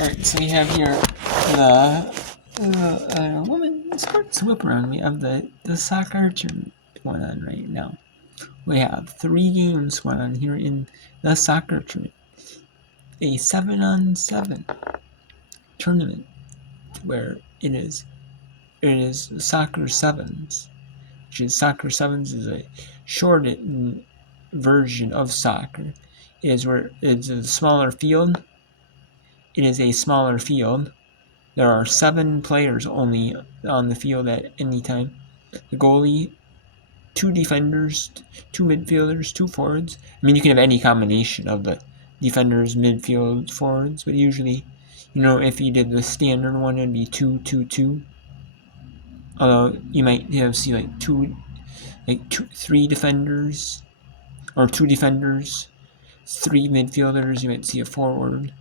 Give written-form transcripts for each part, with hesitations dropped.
Alright, so we have here the women's sports whip around. We have the soccer tournament going on right now. We have 3 games going on here in the soccer tournament. A 7-on-7 tournament where it is soccer sevens, which is soccer sevens is a shortened version of soccer. It is where it's a smaller field. It is a smaller field. There are 7 players only on the field at any time. The goalie, 2 defenders, 2 midfielders, 2 forwards. I mean, you can have any combination of the defenders, midfield, forwards, but usually, if you did the standard one, it'd be 2-2-2. Although you might see 3 defenders, or 2 defenders, 3 midfielders. You might see a forward.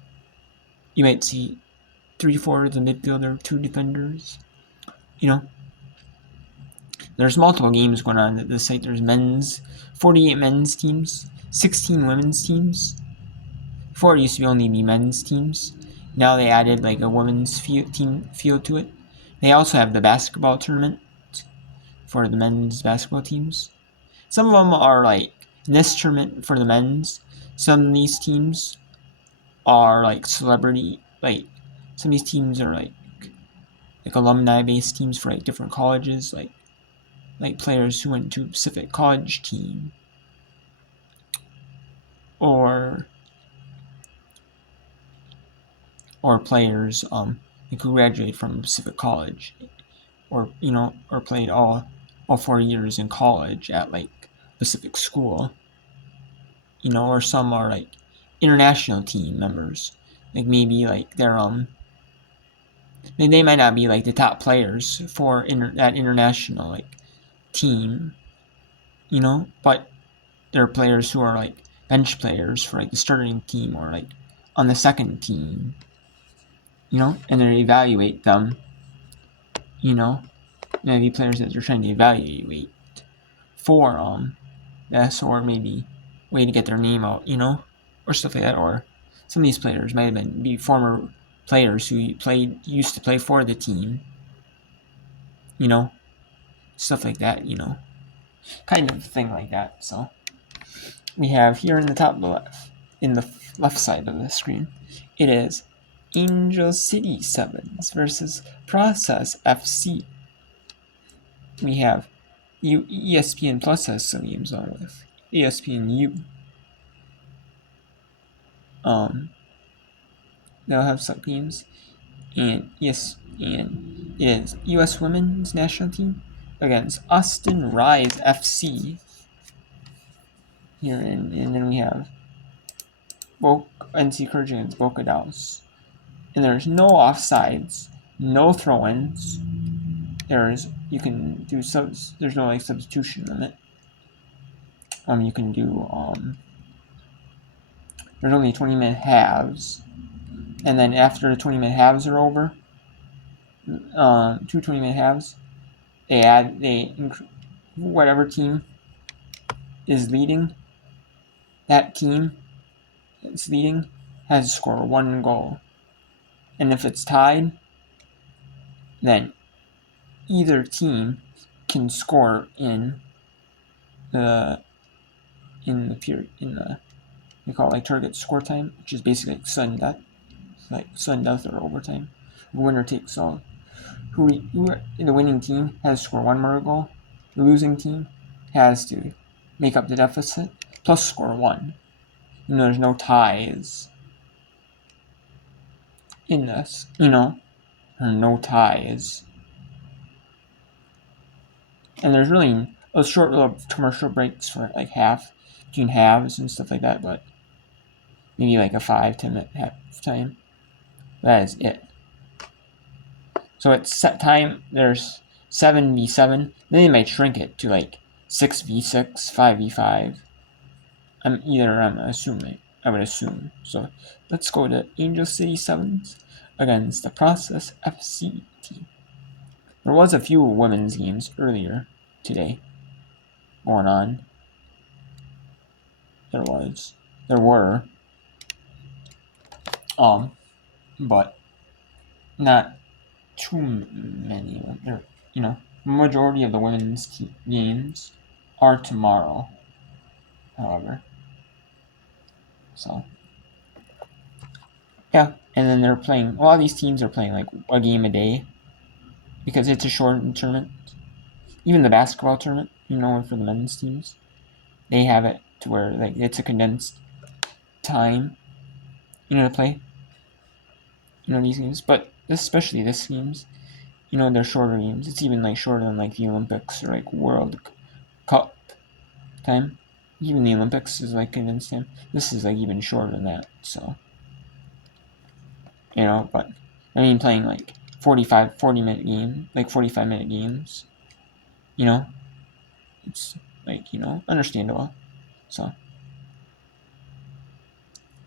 You might see 3 forwards, a midfielder, 2 defenders. There's multiple games going on at this site. There's 48 men's teams, 16 women's teams. Before it used to only be men's teams. Now they added a women's field to it. They also have the basketball tournament for the men's basketball teams. Some of them are in this tournament for the men's. Some of these teams are celebrity. Some of these teams are alumni-based teams for different colleges. Players who went to a specific college team, or players who graduated from a specific college, or played all 4 years in college at specific school. Or some are international team members. Maybe they're they might not be the top players for that international team, but there are players who are bench players for the starting team, or on the second team, and they evaluate them, maybe players that they're trying to evaluate for this, or maybe way to get their name out, or stuff like that. Or some of these players might have be former players who used to play for the team, stuff like that, kind of thing like that. So we have here in the top left, in the left side of the screen, it is Angel City Sevens versus Process FC. We have ESPN Plus has some games on with ESPNU. They'll have some games, and it is U.S. Women's National Team against Austin Rise FC. Here, and then we have NC Courage against Boca Dallas. And there's no offsides, no throw-ins. There's no substitution limit. You can do there's only 20-minute halves, and then after the 20-minute halves are over, 2 20-minute halves, whatever team is leading, that team that's leading has to score 1 goal. And if it's tied, then either team can score in the period, they call it target score time, which is basically sudden death or overtime. Winner takes all. The winning team has to score 1 more goal. The losing team has to make up the deficit plus score 1. There's no ties in this, no ties. And there's really a short little commercial breaks for between halves and stuff like that, but maybe a 5-10 minute half time. That is it. So it's set time. There's 7v7. Then they might shrink it to 6v6, 5v5. I would assume. So let's go to Angel City Sevens against the Process FC team. There was a few women's games earlier today going on. There were. but not too many. There, majority of the women's games are tomorrow. However, so yeah, and then they're playing. A lot of these teams are playing like a game a day because it's a short tournament. Even the basketball tournament, for the men's teams, they have it to where like it's a condensed time, to play. These games, but especially this games, they're shorter games. It's even like shorter than like the Olympics or like World Cup time. Even the Olympics is like condensed time. This is like even shorter than that. So, but I mean, playing like 40-minute game, like 45-minute games, it's like, understandable. So,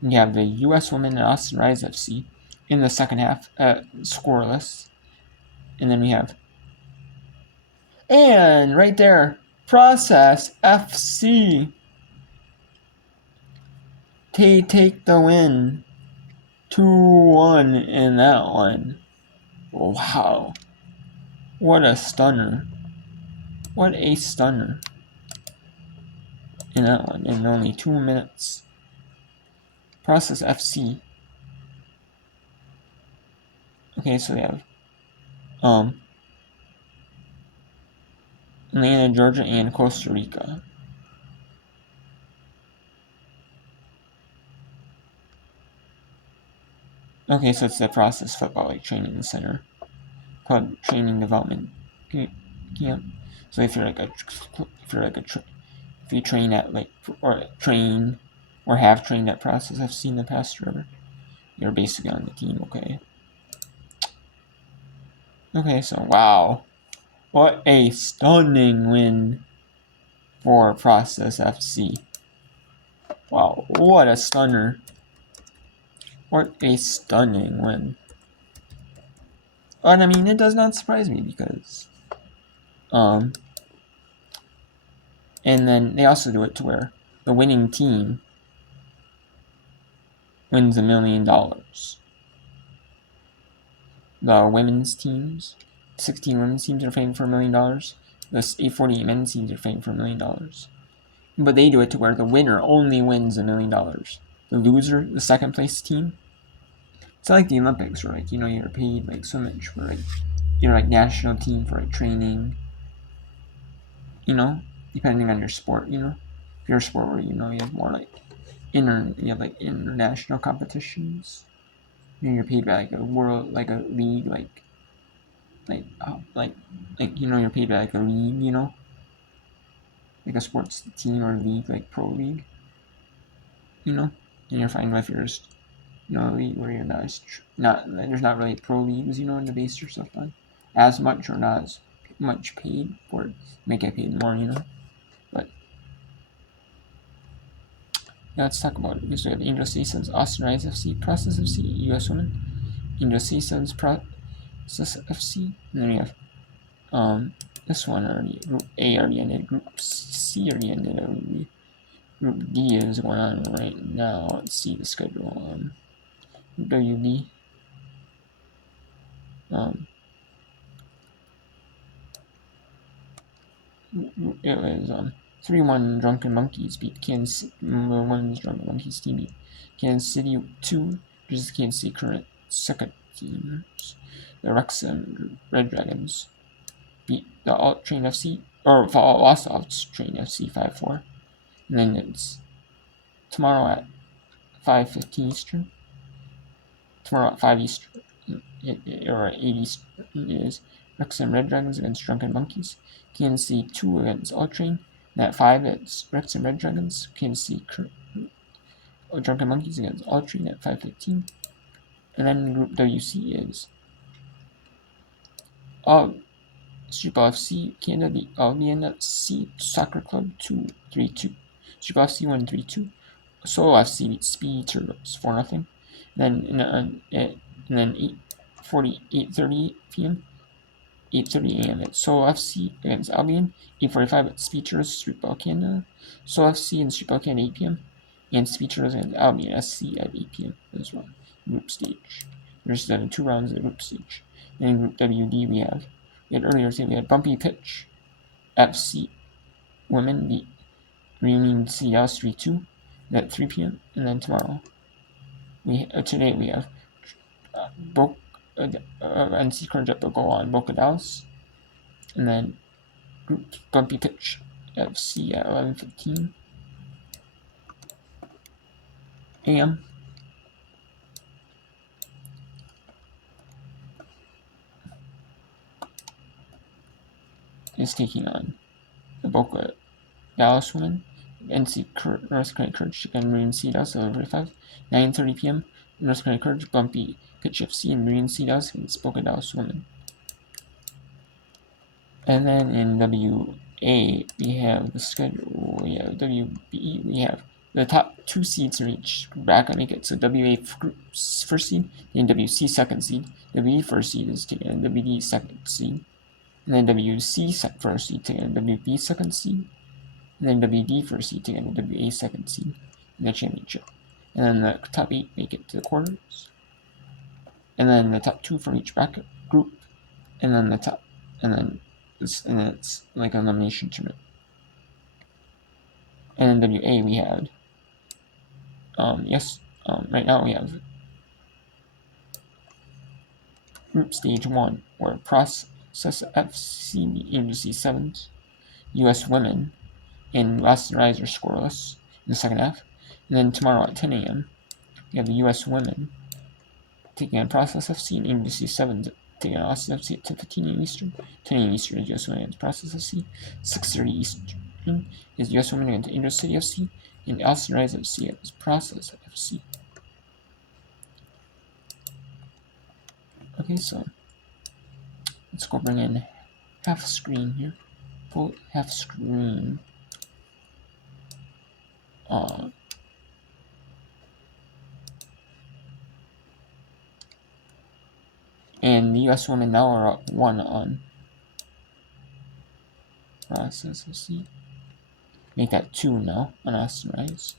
you have the U.S. Women and Austin Rise FC in the second half, scoreless. And then we have, and right there, Process FC. They take the win. 2-1 in that one. Wow. What a stunner. What a stunner. In that one, in only 2 minutes. Process FC. Okay, so we have Atlanta, Georgia, and Costa Rica. Okay, so it's the Process Football like training center, club training development camp. So if you train at like or train or have trained at Process FC in the past forever, you're basically on the team. Okay, so wow, what a stunning win for Process FC. Wow, what a stunner. What a stunning win. And I mean, it does not surprise me because, and then they also do it to where the winning team wins $1 million. The women's teams, 16 women's teams are fighting for $1 million. The 848 men's teams are fighting for $1 million. But they do it to where the winner only wins $1 million. The loser, the second place team, it's like the Olympics where like, you're paid like so much for like your like national team for like training, depending on your sport, if you're a sport where you have more like international competitions, you're paid by like a world, like a league, you're paid by like a league, like a sports team or league, like pro league, and you're fine with yours, league where you're not there's not really pro leagues, in the base yourself on as much or not as much paid for it. May get paid more, but yeah, let's talk about it. So we have Angel Citizens, Austin Rise FC, Process FC, US Women, Angel Citizens, Process FC, and then we have this one already, Group A already ended, Group C already ended, Group D is going on right now. Let's see the schedule. WB. It was 3-1 Drunken Monkeys beat Kansas City. Women's Drunken Monkeys team beat Kansas City 2, which is Kansas City current second teams. The Wrexham Red Dragons beat the Alt Train FC, or lost Alt Train FC 5-4. And then it's tomorrow at 5:15 Eastern. Tomorrow at 5 Eastern, or 8 Eastern, it is Wrexham Red Dragons against Drunken Monkeys. Kansas City 2 against Alt Train. And at 5, it's Wrexham Red Dragons. Kansas City Drunken Monkeys against Alt Train at 5:15. And then Group WC is Streetball FC Canada beat Vienna C Soccer Club 3-2. Streetball FC won 3-2. Solo FC beat Speedy Turtles 4-0. And then 8:30 p.m. 8:30 a.m. at Solo FC against Albion. 8:45 at Speed Turtles, Streetball Canada. Solo FC and Streetball Canada 8 p.m. And Speed Turtles against Albion SC at 8 p.m. as well. Group stage. There's 2 rounds of the group stage. In Group WD, we had earlier today, we had Bumpy Pitch, FC Women beat Reunion Seahouse 3-2 at 3 p.m. And then tomorrow, today we have NC Current will go on Boca Dallas, and then Group Bumpy Pitch FC at 11:15 a.m. is taking on the Boca Dallas women. NC North Carolina Courage and Marine Seahouse at 11:45. 9:30 p.m. North Carolina Courage Bumpy Pitch FC and Marine Seahouse against Boca Dallas women. And then in WA, we have the schedule. We have WB, we have the top 2 seeds in each bracket make it. So WA first seed, and WC second seed. WE first seed is taken, WD second seed. And then WC first seed taken, WB second seed. And then WD first seed taken, WA second seed in the championship. And then the top 8 make it to the quarters. And then the top 2 from each bracket group. And then it's like an elimination tournament. And in WA we had right now we have Group Stage 1, where Process FC Agency 7's US Women and Austin Rise are scoreless in the second half. And then tomorrow at 10 a.m. we have the US Women taking on Process FC and Agency 7's taking on Austin FC at 10:15 a.m. Eastern. 10 a.m. Eastern is US Women against Process FC. 6:30 Eastern is US Women against Angel City FC, and Austin Rise FC against Process FC. Okay, so let's go bring in half screen here. Full half screen. And the US women now are up 1 on Process FC. Make that 2 now on Austin Rise.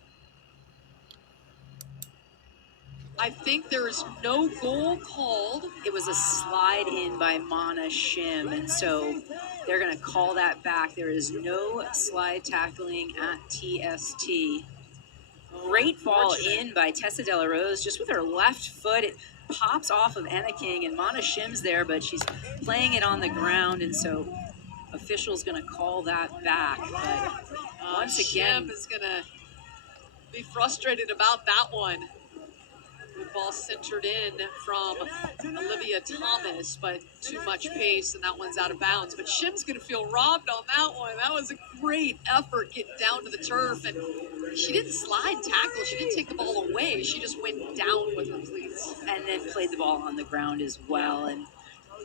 I think there is no goal called. It was a slide in by Mana Shim, and so they're going to call that back. There is no slide tackling at TST. Great ball in by Tessa De La Rose, just with her left foot. It pops off of Anna King, and Mana Shim's there, but she's playing it on the ground, and so official's going to call that back. But once again, Shim is going to be frustrated about that one. The ball centered in from Olivia Thomas, but too much pace, and that one's out of bounds. But Shim's going to feel robbed on that one. That was a great effort getting down to the turf, and she didn't slide tackle. She didn't take the ball away. She just went down with her cleats. And then played the ball on the ground as well. And,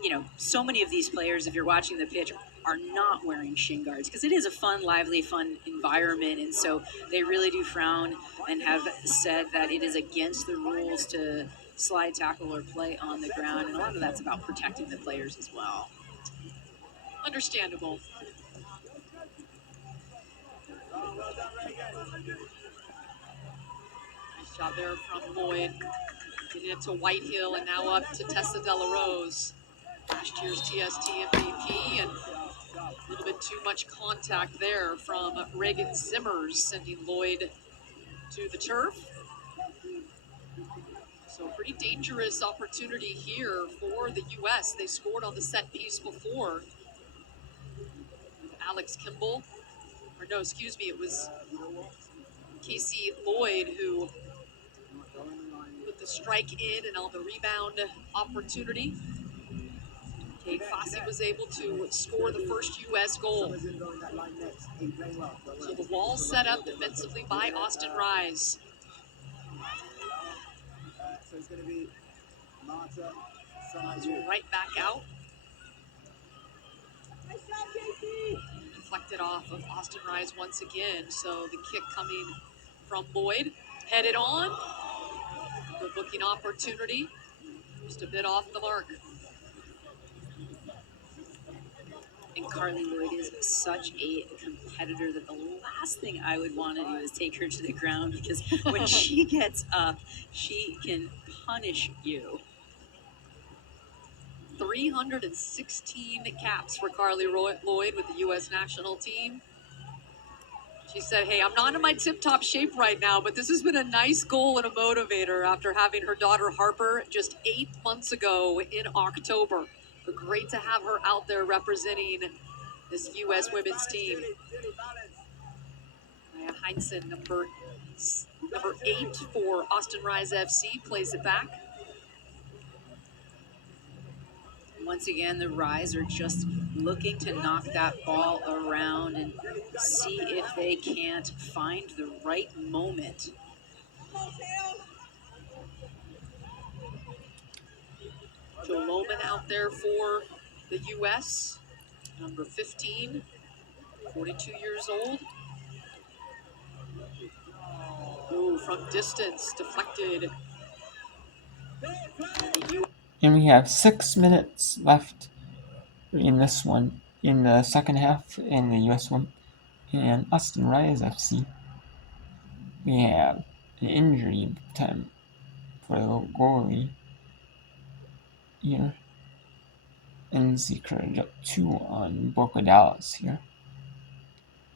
you know, so many of these players, if you're watching the pitch, are not wearing shin guards because it is a fun, lively, fun environment. And so they really do frown and have said that it is against the rules to slide tackle or play on the ground. And a lot of that's about protecting the players as well. Understandable. Nice job there from Lloyd. Getting it to Whitehill and now up to Tessa De La Rose. Last year's TST MVP, and a little bit too much contact there from Reagan Zimmers, sending Lloyd to the turf. So pretty dangerous opportunity here for the U.S. They scored on the set piece before. Alex Kimball, or no, excuse me, it was Casey Lloyd who put the strike in and on the rebound opportunity. Kate Fossey was able to score the first U.S. goal. So the wall set up defensively by Austin Rise. So it's going to be Marta, Right back out. Deflected off of Austin Rise once again. So the kick coming from Lloyd. Headed on. Good looking opportunity. Just a bit off the mark. And Carly Lloyd is such a competitor that the last thing I would want to do is take her to the ground because when she gets up, she can punish you. 316 caps for Carly Lloyd with the U.S. national team. She said, hey, I'm not in my tip-top shape right now, but this has been a nice goal and a motivator after having her daughter Harper just 8 months ago in October. But great to have her out there representing this U.S. women's team. Maya Heinzen, number 8 for Austin Rise FC, plays it back. Once again, the Rise are just looking to knock that ball around and see if they can't find the right moment. Joe Lohman out there for the U.S., number 15, 42 years old. Ooh, from distance, deflected. And we have 6 minutes left in this one, in the second half in the US one. And Austin Rise FC, we have an injury time for the goalie here. And Zikra up 2 on Boca Dallas here.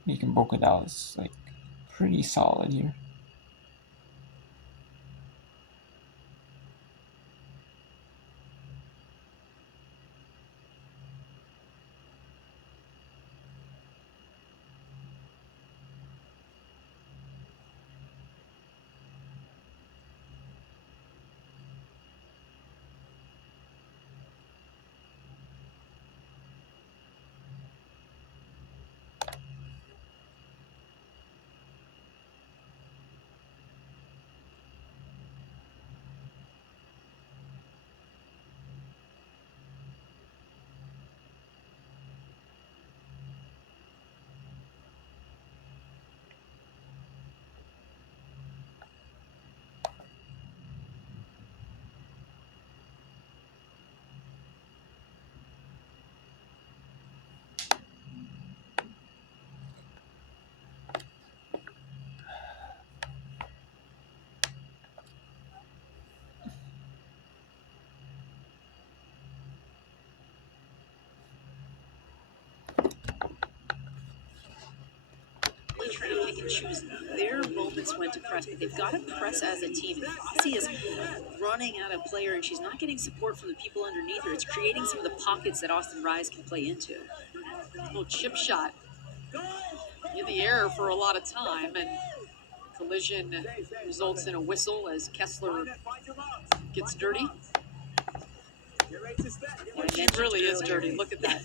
Making Boca Dallas like pretty solid here. Really trying to pick and choose their moments when to press, but they've got to press as a team. And Fossey is running out of player, and she's not getting support from the people underneath her. It's creating some of the pockets that Austin Rise can play into. A little chip shot in the air for a lot of time, and collision results in a whistle as Kessler gets dirty. And she really is dirty. Look at that.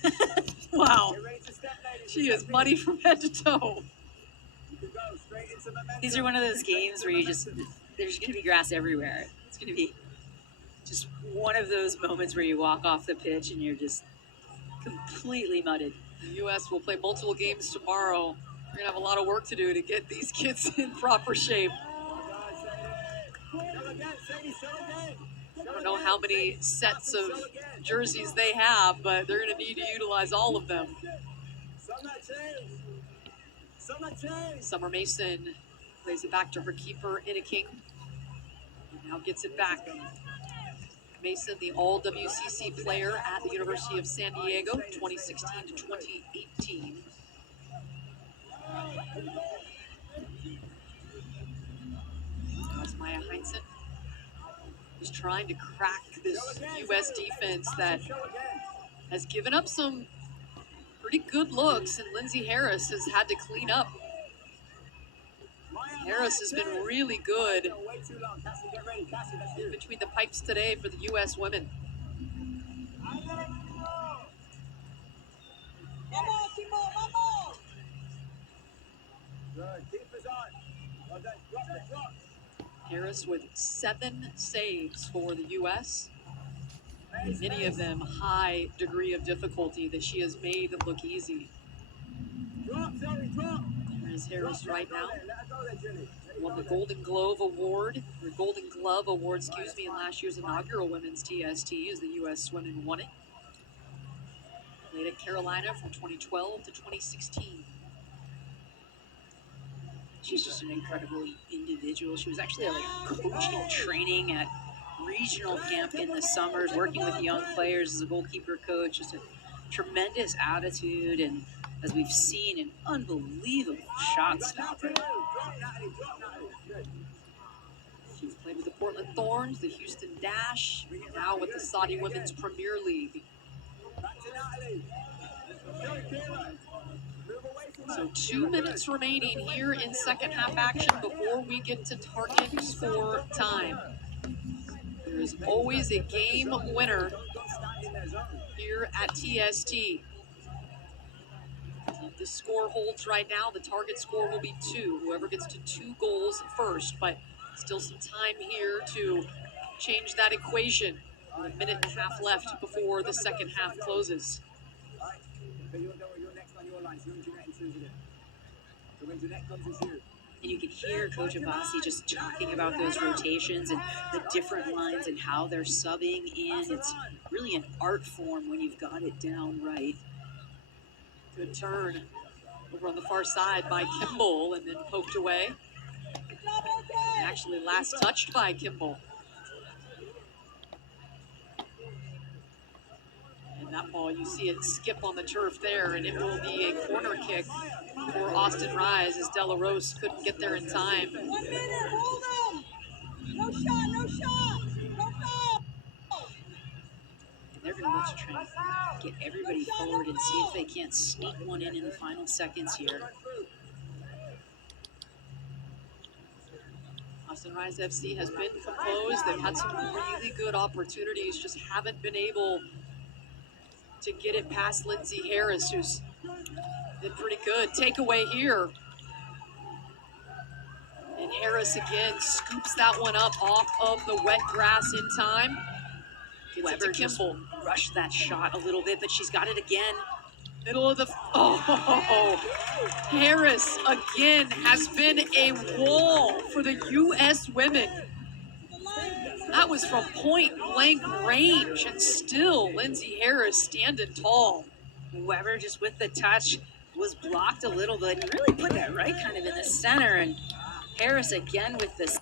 Wow. She is muddy from head to toe. These are one of those games where there's going to be grass everywhere. It's going to be just one of those moments where you walk off the pitch and you're just completely mudded. The U.S. will play multiple games tomorrow. We're going to have a lot of work to do to get these kids in proper shape. I don't know how many sets of jerseys they have, but they're going to need to utilize all of them. Summer Mason plays it back to her keeper, Inniking. And now gets it back. Mason, the all-WCC player at the University of San Diego, 2016 to 2018. That's Maya Heinzen. Who's trying to crack this U.S. defense that has given up some pretty good looks, and Lindsay Harris has had to clean up. Harris has been really good in between the pipes today for the U.S. women. Harris with 7 saves for the U.S. Many of them high degree of difficulty that she has made look easy. There is Harris right now. Won the Golden Glove Award, in last year's inaugural Women's TST as the U.S. women won it. Played at Carolina from 2012 to 2016. She's just an incredible individual. She was actually like coaching training at regional camp in the summers, working with young players as a goalkeeper coach. Just a tremendous attitude, and as we've seen, an unbelievable shot stopper. She's played with the Portland Thorns, the Houston Dash, now with the Saudi Women's Premier League. So 2 minutes remaining here in second half action before we get to target score time. There is always a game winner here at TST. If the score holds right now, the target score will be 2. Whoever gets to 2 goals first, but still some time here to change that equation. A minute and a half left before the second half closes. And you can hear Coach Abbasi just talking about those rotations and the different lines and how they're subbing in. It's really an art form when you've got it down right. Good turn over on the far side by Kimball and then poked away. Actually last touched by Kimball. And that ball, you see it skip on the turf there, and it will be a corner kick for Austin Rise as Della Rose couldn't get there in time. 1 minute, hold on. No shot, no shot. No foul. And they're going to look to try and get everybody forward and see if they can't sneak one in the final seconds here. Austin Rise FC has been composed. They've had some really good opportunities, just haven't been able to get it past Lindsay Harris, who's been pretty good. Takeaway here. And Harris again scoops that one up off of the wet grass in time. Weber just rushed that shot a little bit, but she's got it again. Middle of the, Harris again has been a wall for the U.S. women. That was from point blank range, and still Lindsay Harris standing tall. Weber just with the touch was blocked a little bit and really put that right kind of in the center, and Harris again with this